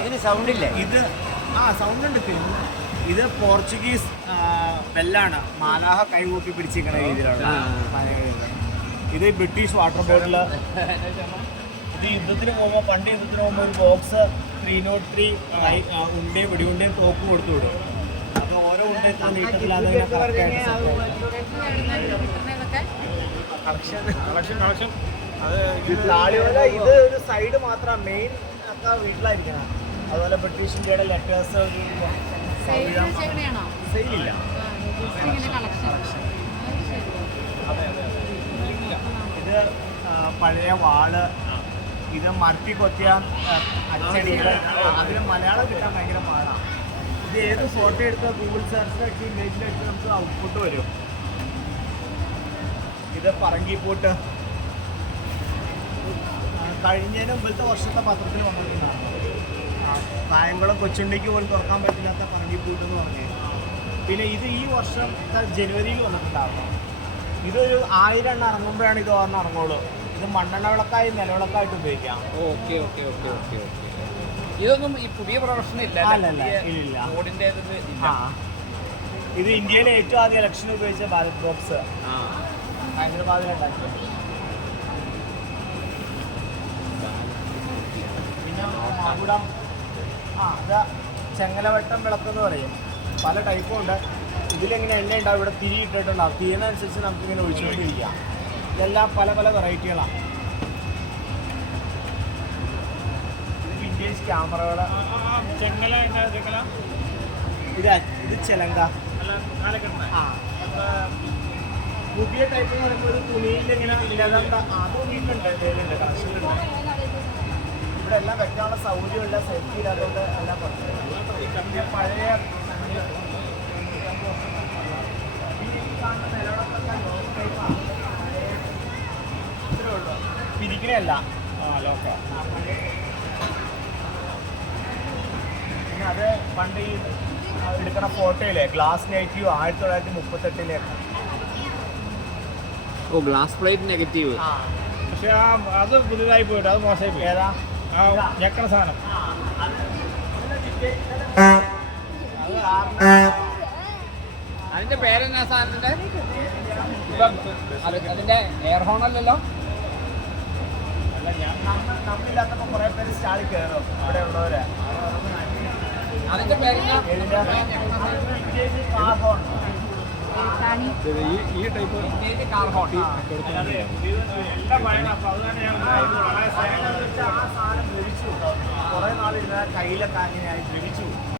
ഇതിന് സൗണ്ട് ഇല്ലേ? ഇത് സൗണ്ട് ഉണ്ട്. ഇത് പോർച്ചുഗീസ് ബെല്ലാണ്. മാലാഹ കൈകൂപ്പി പിടിച്ചിരിക്കുന്ന രീതിയിലാണ്. ഇത് ബ്രിട്ടീഷ് വാട്ടർ ബോട്ടിൽ. ഇത് യുദ്ധത്തിന് പോകുമ്പോൾ പണ്ട് യുദ്ധത്തിന് പോകുമ്പോൾ ഒരു ബോക്സ് 303 ഉണ്ടയും വെടിയുണ്ടയും തോക്ക് കൊടുത്തു വിടും. അത് ഓരോ ഉണ്ടയും നീട്ടത്തിലാണ് കളക്ഷൻ. താളിയോല ഇത് ഒരു സൈഡ് മാത്രം, മെയിൻ ഒക്കെ വീട്ടിലായിരിക്കണം. അതുപോലെ ബ്രിട്ടീഷ് ഇന്ത്യയുടെ ലെറ്റേഴ്സ് സെയിലില്ല. ഇത് പഴയ വാള്, ഇത് മരത്തി കൊത്തിയ അച്ചടികൾ. അതിന് മലയാളം കിട്ടാൻ ഭയങ്കര പാടാണ്. ഇത് ഏത് ഫോട്ടോ എടുത്താൽ ഗൂഗിൾ സെർച്ചിലൊക്കെ ഇമേജിലൊക്കെ നമുക്ക് ഔട്ട്പുട്ട് വരും. ഇത് പറങ്കിപ്പൂട്ട് കഴിഞ്ഞതിന് മുമ്പത്തെ വർഷത്തെ പത്രത്തിൽ വന്നിട്ടുണ്ടാണ്. കായംകുളം കൊച്ചുണ്ടിക്ക് പോലും തുറക്കാൻ പറ്റില്ലാത്ത പറങ്കിപ്പൂട്ട് എന്ന് പറഞ്ഞു. പിന്നെ ഇത് ഈ വർഷം ജനുവരിയിൽ വന്നിട്ടുണ്ടായിരുന്നു. ഇതൊരു 1000 എണ്ണം ഇറങ്ങുമ്പോഴാണ് ഇത് ഓർമ്മ ഇറങ്ങുള്ളൂ. ഇത് മണ്ണെണ്ണ വിളക്കായി നിലവിളക്കായിട്ട് ഉപയോഗിക്കാം. ഓക്കെ. ഇതൊന്നും ഈ പുതിയ പ്രൊഡക്ഷൻ ഇല്ല. ഇത് ഇന്ത്യയിലെ ഏറ്റവും ആദ്യം ഇലക്ഷൻ ഉപയോഗിച്ച ബാലറ്റ് ബോക്സ് ഹൈദരാബാദിലുണ്ടാക്കി. പിന്നെ മാകുടം, അത് ചെങ്ങലവട്ടം വിളക്കെന്ന് പറയും. പല ടൈപ്പും ഉണ്ട്. ഇതിലെങ്ങനെ എണ്ണ ഉണ്ടാവും, ഇവിടെ തിരി ഇട്ടിട്ടുണ്ടാവും. തിരിയുന്നതനുസരിച്ച് നമുക്കിങ്ങനെ ഒഴിച്ചുകൊണ്ടിരിക്കാം. ഇതെല്ലാം പല പല വെറൈറ്റികളാണ്. വിൻറ്റേജ് ക്യാമറകൾ. ഇത് ചെലങ്ക. പുതിയ ടൈപ്പ് എന്ന് പറയുമ്പോൾ ഒരു തുണിയിൽ ഇങ്ങനെ അതും വീട്ടിലുണ്ട്, കളക്ഷനിലുണ്ട്. ഇവിടെ എല്ലാം വെക്കാനുള്ള സൗകര്യമുള്ള സേഫ്റ്റി ഇല്ലാത്തതുകൊണ്ട് എല്ലാം പറഞ്ഞു. പഴയ പിരിക്കണല്ല ലോക്ക. പിന്നെ അത് പണ്ട് ഈ എടുക്കണ ഫോട്ടോയില്ലേ, glass negative 1938 glass plate negative. പക്ഷെ അത് പുതിയതായി പോയിട്ട് അത് മോശമായി പോയി. ഏതാ ഞെക്കണ സാധനം? അതിന്റെ പേരെന്നാ സാധനത്തിന്റെ? അതിന്റെ എയർ ഹോൺ അല്ലല്ലോ. നമ്മളില്ലാത്തപ്പോ കുറെ പേര് സ്റ്റാളിൽ കയറും ഇവിടെ ഉള്ളവരെ. അതിന്റെ പേരെന്നാ? ഈ ടൈപ്പ് കാർ ഹോൺ കുറെ നാൾ കയ്യിലൊക്കെ അങ്ങനെ ദ്രവിച്ചു.